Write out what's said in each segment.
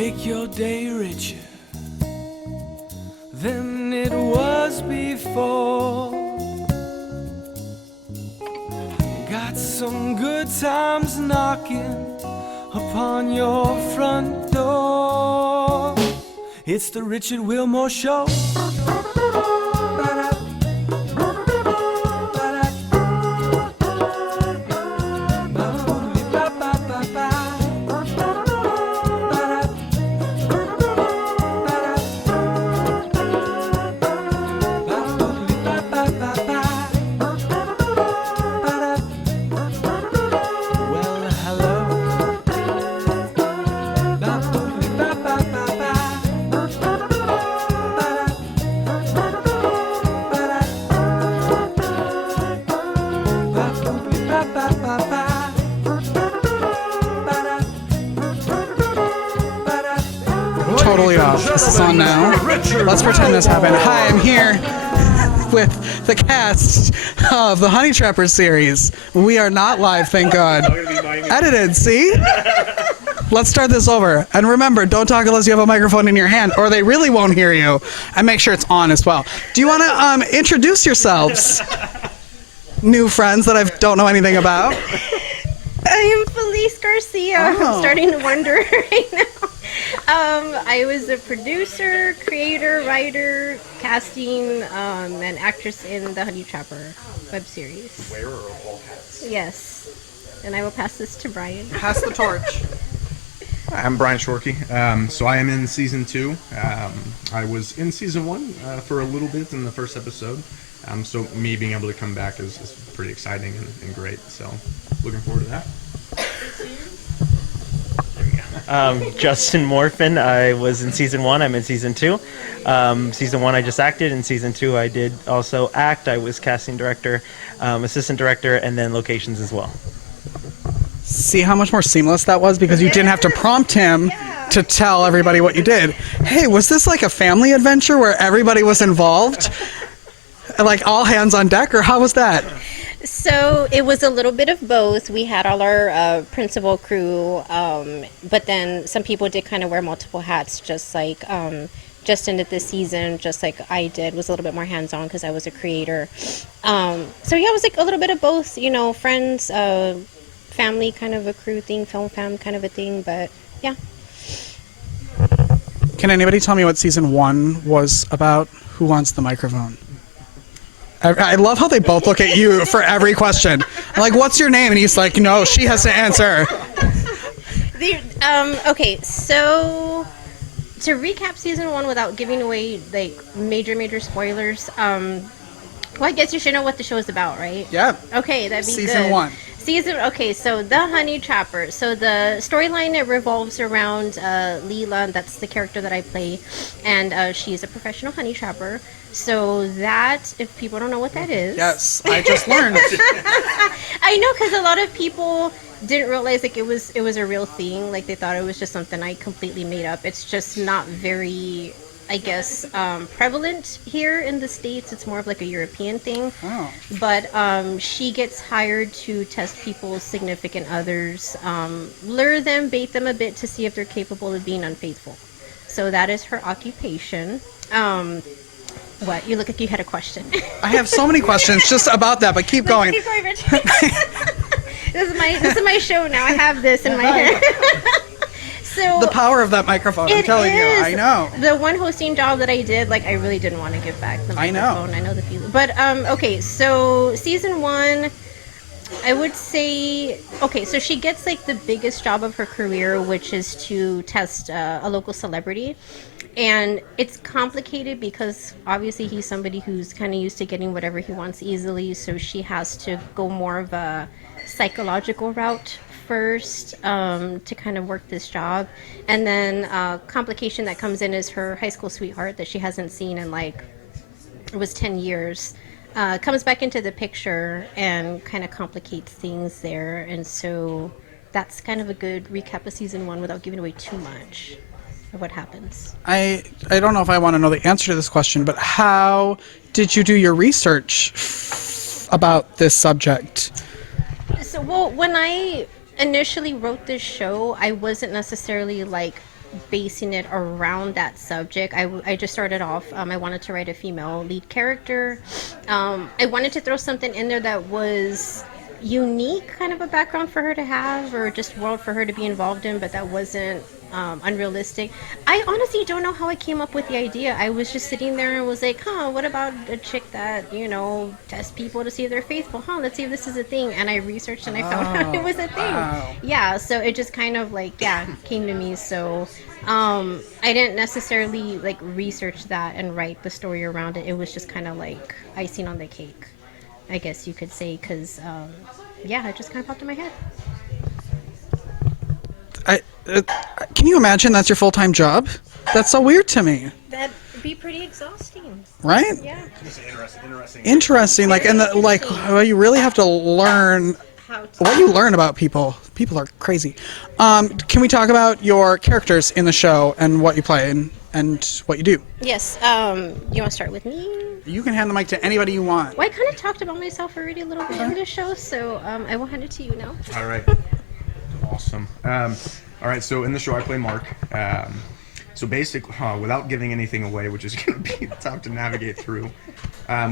make your day richer than it was before. Got some good times knocking upon your front door. It's the Richard Wilmore Show. Totally off. This is on now. Let's pretend this happened. Hi, I'm here with the cast of the Honey Trapper series. We are not live, thank God. Edited, see? Let's start this over. And remember, don't talk unless you have a microphone in your hand, or they really won't hear you. And make sure it's on as well. Do you want to introduce yourselves? New friends that I don't know anything about. I am Felise Garcia. Oh. I'm starting to wonder right now. I was a producer, creator, writer, casting, and actress in the Honey Trapper web series. Wearer of all hats. Yes. And I will pass this to Brian. Pass the torch. I'm Brian Shorkey. So I am in season 2. I was in season 1 for a little bit in the first episode. So me being able to come back is pretty exciting and great. So looking forward to that. Justin Morfin. I was in season 1. I'm in season 2. Season 1 I just acted. In season 2 I did also act. I was casting director, assistant director, and then locations as well. See how much more seamless that was? Because you didn't have to prompt him to tell everybody what you did. Hey, was this like a family adventure where everybody was involved? Like all hands on deck, or how was that? So it was a little bit of both. We had all our principal crew, but then some people did kind of wear multiple hats, just like just ended this season, just like I did, was a little bit more hands-on because I was a creator. So yeah, it was like a little bit of both, you know, friends, family kind of a crew thing, film fam kind of a thing, but yeah. Can anybody tell me what season 1 was about? Who wants the microphone? I love how they both look at you for every question. I'm like, what's your name? And he's like, no, she has to answer. Okay, so to recap season 1 without giving away like major spoilers, well, I guess you should know what the show is about, right? Yeah. Okay, that'd be Season good. 1. Okay, so the Honey Trapper. So the storyline, it revolves around Leela, that's the character that I play, and she's a professional honey trapper. So that, if people don't know what that is. Yes, I just learned. I know, because a lot of people didn't realize like it was a real thing. Like they thought it was just something I completely made up. It's just not very, I guess, prevalent here in the States. It's more of like a European thing. Oh. But she gets hired to test people's significant others, lure them, bait them a bit to see if they're capable of being unfaithful. So that is her occupation. What? You look like you had a question. I have so many questions just about that, but keep going. Keep going, Rich. This is my show now. I have this in my hand. So The power of that microphone, I'm telling you. I know. The one hosting job that I did, like I really didn't want to give back the microphone. I know the feeling. But okay, so season 1, I would say, okay, so she gets like the biggest job of her career, which is to test a local celebrity. And it's complicated because obviously he's somebody who's kind of used to getting whatever he wants easily. So she has to go more of a psychological route first to kind of work this job. And then complication that comes in is her high school sweetheart that she hasn't seen in like, it was 10 years. Comes back into the picture and kind of complicates things there. And so that's kind of a good recap of season 1 without giving away too much of what happens. I don't know if I want to know the answer to this question, but how did you do your research about this subject? So, well, when I initially wrote this show, I wasn't necessarily like basing it around that subject. I just started off, I wanted to write a female lead character. I wanted to throw something in there that was unique, kind of a background for her to have, or just world for her to be involved in, but that wasn't unrealistic. I honestly don't know how I came up with the idea. I was just sitting there and was like, what about a chick that, tests people to see if they're faithful? Let's see if this is a thing. And I researched and I found out it was a thing. Wow. Yeah, so it just kind of came to me. So I didn't necessarily research that and write the story around it. It was just kind of like icing on the cake, I guess you could say, because it just kind of popped in my head. Can you imagine that's your full-time job? That's so weird to me. That'd be pretty exhausting. Right? Yeah. Interesting. Well, you really have to learn what you learn about people. People are crazy. Can we talk about your characters in the show and what you play and what you do? Yes. You want to start with me? You can hand the mic to anybody you want. Well, I kind of talked about myself already a little bit in the show, so I will hand it to you now. All right. Awesome. All right, so in the show I play Mark. So basically, without giving anything away, which is going to be tough to navigate through,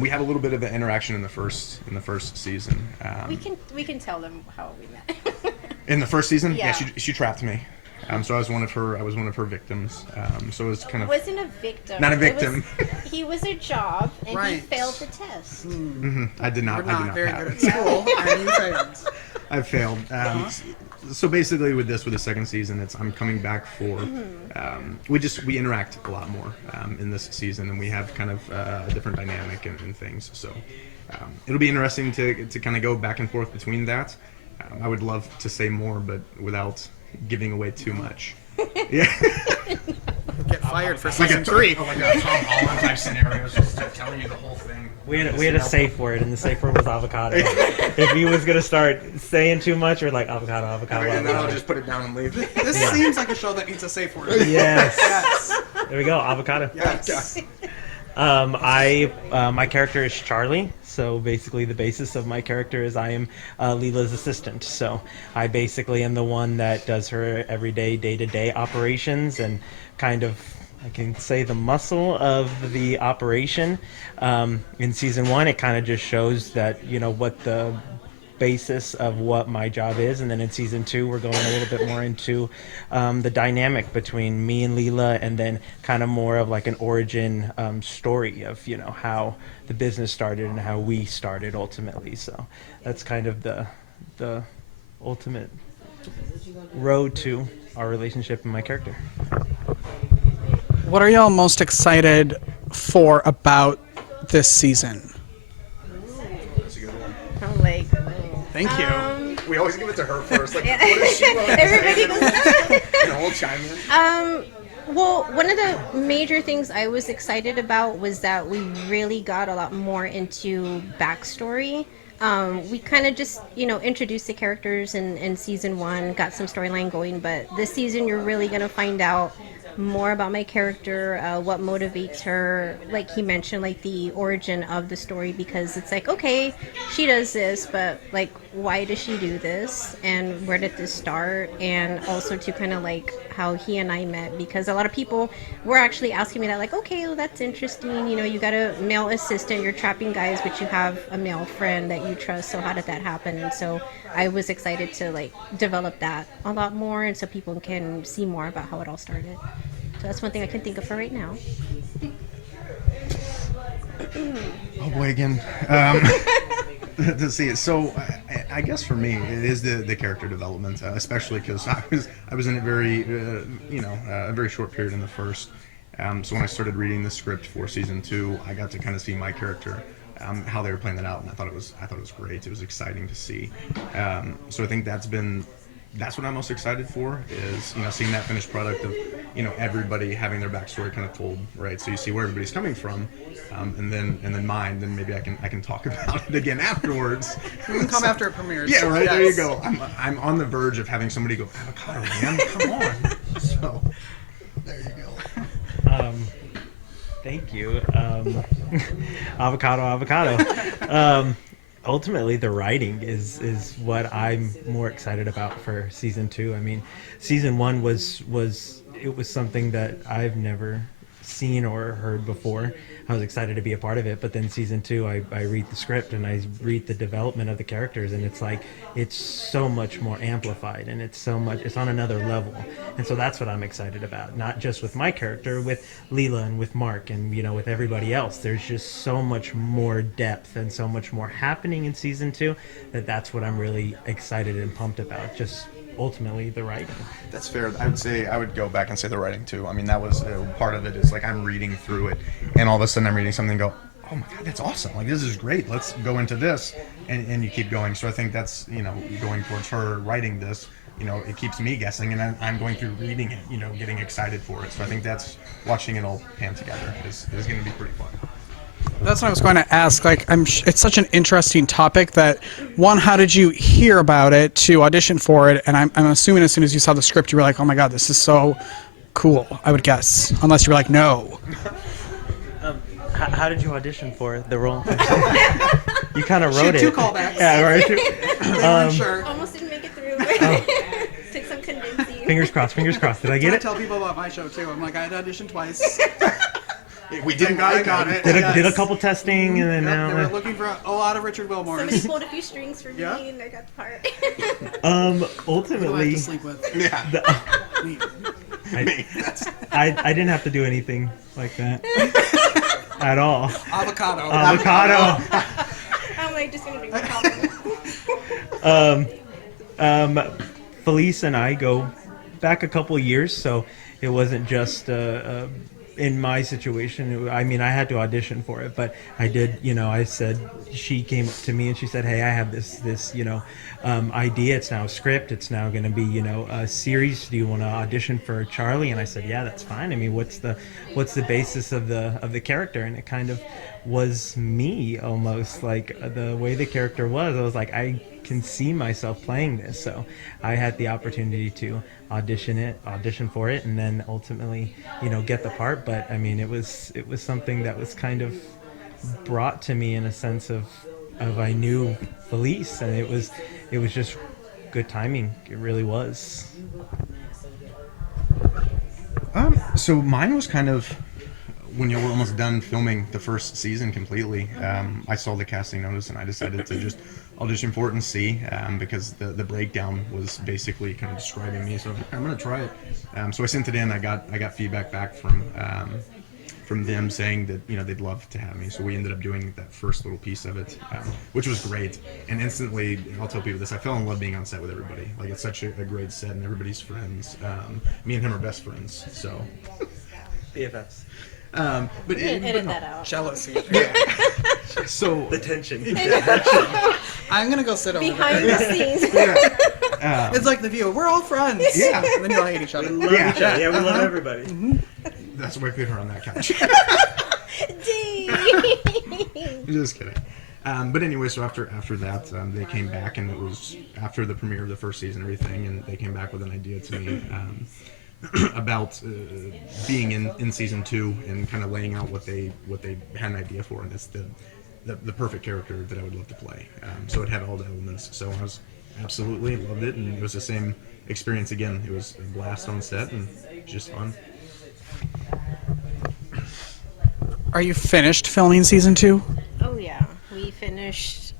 we have a little bit of an interaction in the first season. We can tell them how we met. In the first season, Yeah. she trapped me. So I was one of her victims. So it was kind of Wasn't a victim. not a victim. He was a job, and he Right. failed the test. I did not. We're I did not not very have good it. at school, and you failed. I failed. So basically, with the second season, I'm coming back for. We interact a lot more in this season, and we have kind of a different dynamic and things. So it'll be interesting to kind of go back and forth between that. I would love to say more, but without giving away too much. Yeah. Get fired for Like season 3. Oh my god, Tom Holland type scenarios, just telling you the whole thing. We had a safe word, and the safe word was avocado. If he was gonna start saying too much, we're like avocado. And then I'll just put it down and leave. This seems like a show that needs a safe word. Yes. Yes. There we go, avocado. Yes. My character is Charlie. So basically, the basis of my character is I am Leela's assistant. So I basically am the one that does her everyday, day-to-day operations and kind of, I can say, the muscle of the operation. In season 1, it kind of just shows that, what the basis of what my job is, and then in season 2 we're going a little bit more into the dynamic between me and Leela, and then kind of more of like an origin story of how the business started and how we started ultimately. So that's kind of the ultimate road to our relationship and my character. What are y'all most excited for about this season? I'm like, Thank you. We always give it to her first. Like, what does she want to everybody say? goes. And we'll chime in. Well, one of the major things I was excited about was that we really got a lot more into backstory. We kind of just, introduced the characters in season 1, got some storyline going, but this season you're really going to find out more about my character, what motivates her, like he mentioned, like the origin of the story, because it's like, okay, she does this, but like, why does she do this, and where did this start, and also to kind of like how he and I met, because a lot of people were actually asking me that, like, okay, well, that's interesting, you got a male assistant, you're trapping guys, but you have a male friend that you trust, so how did that happen? And so I was excited to like develop that a lot more, and so people can see more about how it all started. So that's one thing I can think of for right now. Oh boy, again. To see it. So I guess for me, it is the character development, especially because I was in a very a very short period in the first. So when I started reading the script for season 2, I got to kind of see my character, how they were playing that out, and I thought it was great. It was exciting to see. So I think that's what I'm most excited for, is seeing that finished product of everybody having their backstory kind of told, right? So you see where everybody's coming from, and then mine. Then maybe I can talk about it again afterwards. We can come after it premieres. Yeah, right. Yes. There you go. I'm on the verge of having somebody go, avocado, man, come on. So there you go. Thank you. Avocado. Ultimately, the writing is what I'm more excited about for season 2. I mean, season 1 was it was something that I've never seen or heard before. I was excited to be a part of it, but then season 2, I read the script and I read the development of the characters, and it's like it's so much more amplified, and it's on another level. And so that's what I'm excited about, not just with my character, with Leela and with Mark and with everybody else. There's just so much more depth and so much more happening in season 2 that's what I'm really excited and pumped about. Just ultimately the writing. That's fair. I would say I would go back and say the writing too. I mean, that was part of it. Is like I'm reading through it, and all of a sudden I'm reading something and go, oh my god, that's awesome! Like this is great. Let's go into this, and you keep going. So I think that's going towards her writing this. It keeps me guessing, and I'm going through reading it. Getting excited for it. So I think that's watching it all pan together is going to be pretty fun. That's what I was going to ask. Like, it's such an interesting topic that, one, how did you hear about it to audition for it? And I'm assuming as soon as you saw the script, you were like, oh my god, this is so cool, I would guess. Unless you were like, no. How did you audition for the role? You kind of wrote it. 2 callbacks. Yeah, right. Sure. Almost didn't make it through. Took some convincing. Fingers crossed. Did I get I it? tell people about my show too. I'm like, I had auditioned twice. We didn't. I got it. Did a couple testing, and then They were now. looking for a lot of Richard Wilmores. Somebody pulled a few strings for me, Yeah. and I got the part. Who do I have Ultimately, to sleep with? Yeah. I didn't have to do anything like that at all. Avocado. How am I just gonna be problem? Felise and I go back a couple years, so it wasn't just in my situation. I mean, I had to audition for it, but I did. I said, she came up to me and she said, "Hey, I have this idea. It's now a script. It's now going to be a series. Do you want to audition for Charlie?" And I said, "Yeah, that's fine. I mean, what's the basis of the character?" And it kind of was me, almost like the way the character was. I was like, I can see myself playing this, so I had the opportunity to audition for it, and then ultimately get the part. But I mean, it was something that was kind of brought to me in a sense of I knew Felise, and it was just good timing. It really was. So mine was kind of when you were almost done filming the first season completely. I saw the casting notice and I decided to just audition for it and see, because the breakdown was basically kind of describing me. So I'm gonna try it. So I sent it in. I got feedback back from them saying that they'd love to have me. So we ended up doing that first little piece of it, which was great. And instantly, I'll tell people this: I fell in love being on set with everybody. Like, it's such a great set, and everybody's friends. Me and him are best friends. So BFFs. But Edit that out. Jealousy. so The tension. I'm gonna go sit over Behind there. the scenes. It's like The View. We're all friends. Yeah. And then you all hate each other. Love each other. Yeah, we love everybody. that's why I put her on that couch. Just kidding. But anyway, so after that, they came back, and it was after the premiere of the first season and everything, and they came back with an idea to me about being in season 2 and kind of laying out what they had an idea for, and it's the perfect character that I would love to play. So it had all the elements. So I was absolutely loved it, and it was the same experience again. It was a blast on set and just fun. Are you finished filming season 2? Oh yeah, we finished.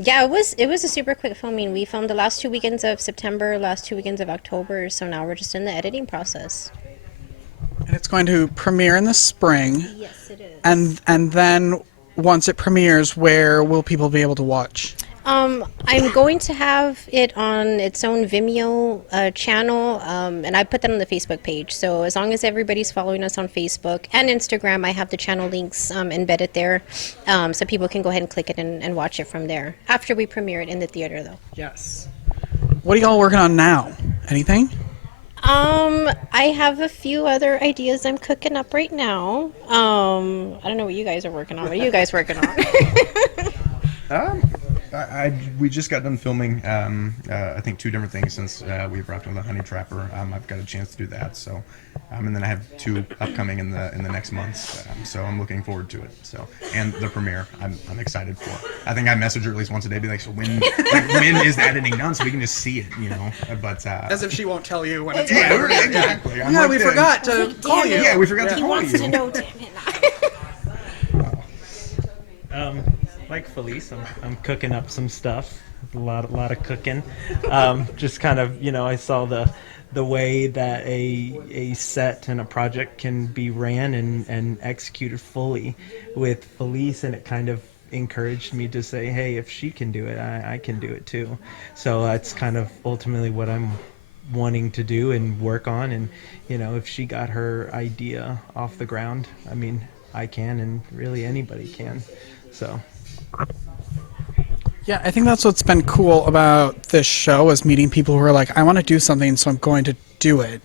Yeah, it was a super quick filming. We filmed the last 2 weekends of September, last 2 weekends of October. So now we're just in the editing process. And it's going to premiere in the spring. Yes, it is. And then once it premieres, where will people be able to watch? I'm going to have it on its own Vimeo channel, and I put that on the Facebook page. So as long as everybody's following us on Facebook and Instagram, I have the channel links embedded there, so people can go ahead and click it and watch it from there. After we premiere it in the theater, though. Yes. What are y'all working on now? Anything? I have a few other ideas I'm cooking up right now. I don't know what you guys are working on. What are you guys working on? We just got done filming. I think 2 different things since we've wrapped on the Honey Trapper. I've got a chance to do that. So, and then I have 2 upcoming in the next months. So I'm looking forward to it. So, and the premiere, I'm excited for. I think I message her at least once a day, be like, so when is the editing done, so we can just see it, you know? But as if she won't tell you when it's yeah, done. exactly. Yeah, we forgot to call you. Yeah, we forgot to He call wants you. to know, damn it. Like Felise, I'm cooking up some stuff. A lot of cooking. Just kind of, I saw the way that a set and a project can be ran and executed fully with Felise, and it kind of encouraged me to say, hey, if she can do it, I can do it too. So that's kind of ultimately what I'm wanting to do and work on. And if she got her idea off the ground, I mean, I can, and really anybody can. So Yeah, I think that's what's been cool about this show is meeting people who are like, I want to do something, so I'm going to do it.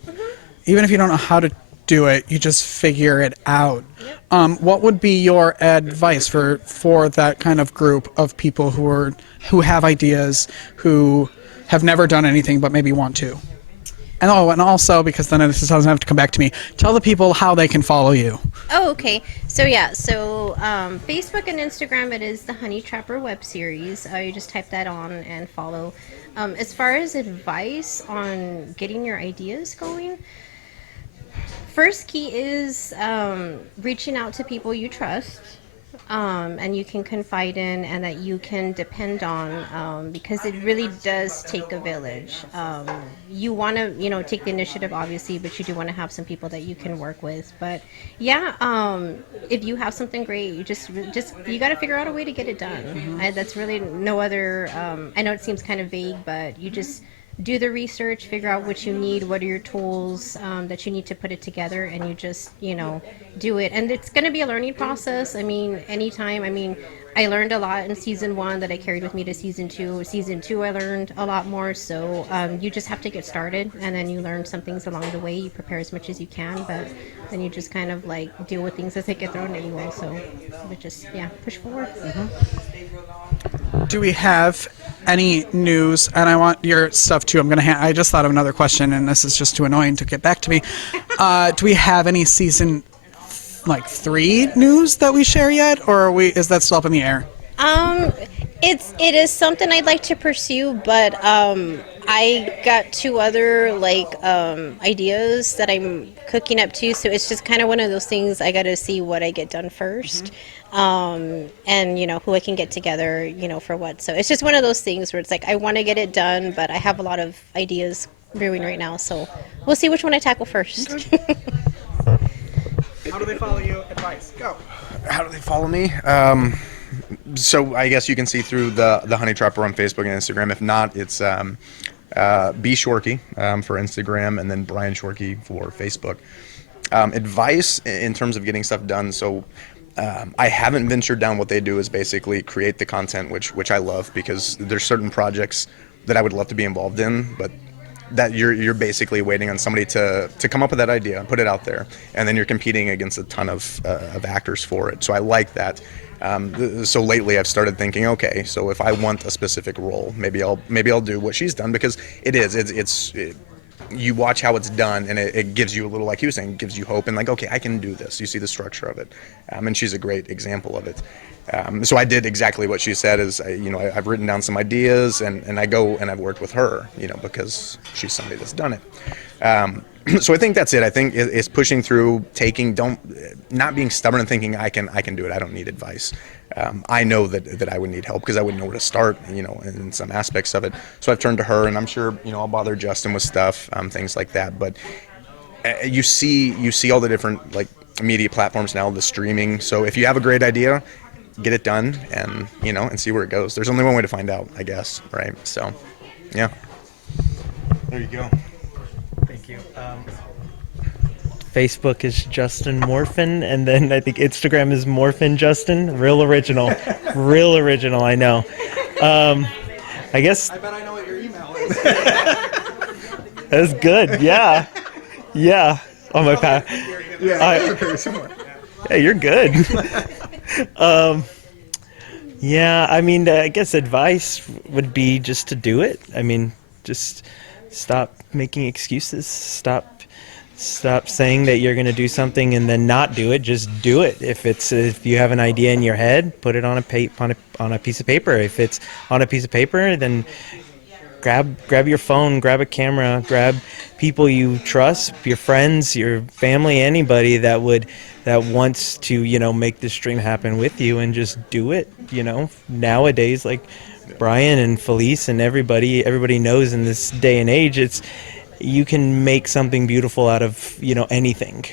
Even if you don't know how to do it, you just figure it out. What would be your advice for that kind of group of people who have ideas, who have never done anything but maybe want to? And also, because then this doesn't have to come back to me, tell the people how they can follow you. Oh, okay. So Facebook and Instagram, it is the Honey Trapper web series. You just type that on and follow. As far as advice on getting your ideas going, first key is reaching out to people you trust. And you can confide in and that you can depend on, because it really does take a village. You want to, take the initiative, obviously, but you do want to have some people that you can work with. But yeah, if you have something great, you just you got to figure out a way to get it done. That's really no other. I know it seems kind of vague, but you just do the research, figure out what you need, what are your tools that you need to put it together, and you just, do it. And it's going to be a learning process. I mean, anytime. I mean, I learned a lot in season 1 that I carried with me to season 2. Season 2, I learned a lot more. So you just have to get started, and then you learn some things along the way. You prepare as much as you can, but then you just kind of like deal with things as they get thrown at you also. But just, push forward. Do we have any news? And I want your stuff too. I just thought of another question, and this is just too annoying to get back to me. Do we have any season 3 news that we share yet, or is that still up in the air? It is something I'd like to pursue, but I got 2 other ideas that I'm cooking up too. So it's just kind of one of those things. I got to see what I get done first, and who I can get together, for what. So it's just one of those things where it's like I want to get it done, but I have a lot of ideas brewing right now. So we'll see which one I tackle first. How do they follow you? Advice. Go. How do they follow me? So I guess you can see through the Honey Trapper on Facebook and Instagram. If not, it's B Shorkey for Instagram, and then Brian Shorkey for Facebook. Advice in terms of getting stuff done. So I haven't ventured down what they do is basically create the content, which I love, because there's certain projects that I would love to be involved in, but that you're basically waiting on somebody to come up with that idea, put it out there, and then you're competing against a ton of actors for it. So I like that. So lately I've started thinking, okay, so if I want a specific role, maybe I'll do what she's done, because you watch how it's done, and it gives you a little, like he was saying, gives you hope, and like, okay, I can do this. You see the structure of it, and she's a great example of it. So I did exactly what she said. I've written down some ideas, and I go and I've worked with her, because she's somebody that's done it. So I think that's it. I think it's pushing through, not being stubborn and thinking I can do it. I don't need advice. I know that I would need help because I wouldn't know where to start, in some aspects of it. So I've turned to her, and I'm sure, I'll bother Justin with stuff, things like that. But you see all the different media platforms now, the streaming. So if you have a great idea, get it done, and and see where it goes. There's only one way to find out, I guess, right? So, yeah. There you go. Thank you. Facebook is Justin Morfin, and then I think Instagram is Morfin Justin. Real original, I know. I guess. I bet I know what your email is. That's good. Yeah. On my path. Yeah. Okay. Somewhere. Yeah, you're good. Yeah, I mean, I guess advice would be just to do it. I mean, just stop making excuses. Stop saying that you're going to do something and then not do it. Just do it. If you have an idea in your head, put it on a piece of paper. If it's on a piece of paper, then grab your phone, grab a camera, grab people you trust, your friends, your family, anybody that wants to, make this dream happen with you, and just do it. Nowadays, like Brian and Felise and everybody knows in this day and age, you can make something beautiful out of, anything.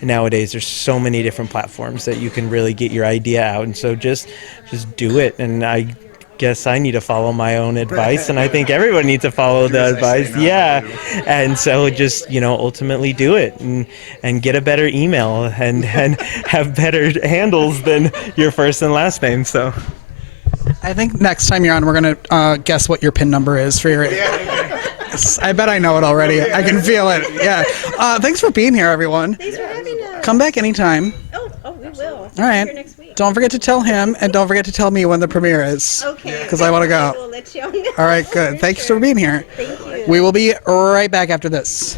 Nowadays, there's so many different platforms that you can really get your idea out, and so just do it. And I guess I need to follow my own advice, and I think everyone needs to follow the advice. Yeah, and so just ultimately do it, and get a better email, and have better handles than your first and last name. So I think next time you're on, we're gonna guess what your PIN number is for your. I bet I know it already. I can feel it. Yeah. Thanks for being here, everyone. Thanks for having us. Come back anytime. Oh, we will. All right. Here next week. Don't forget to tell him, and don't forget to tell me when the premiere is. Okay. Because I want to go. We'll let you know. All right, good. Thanks for being here. Thank you. We will be right back after this.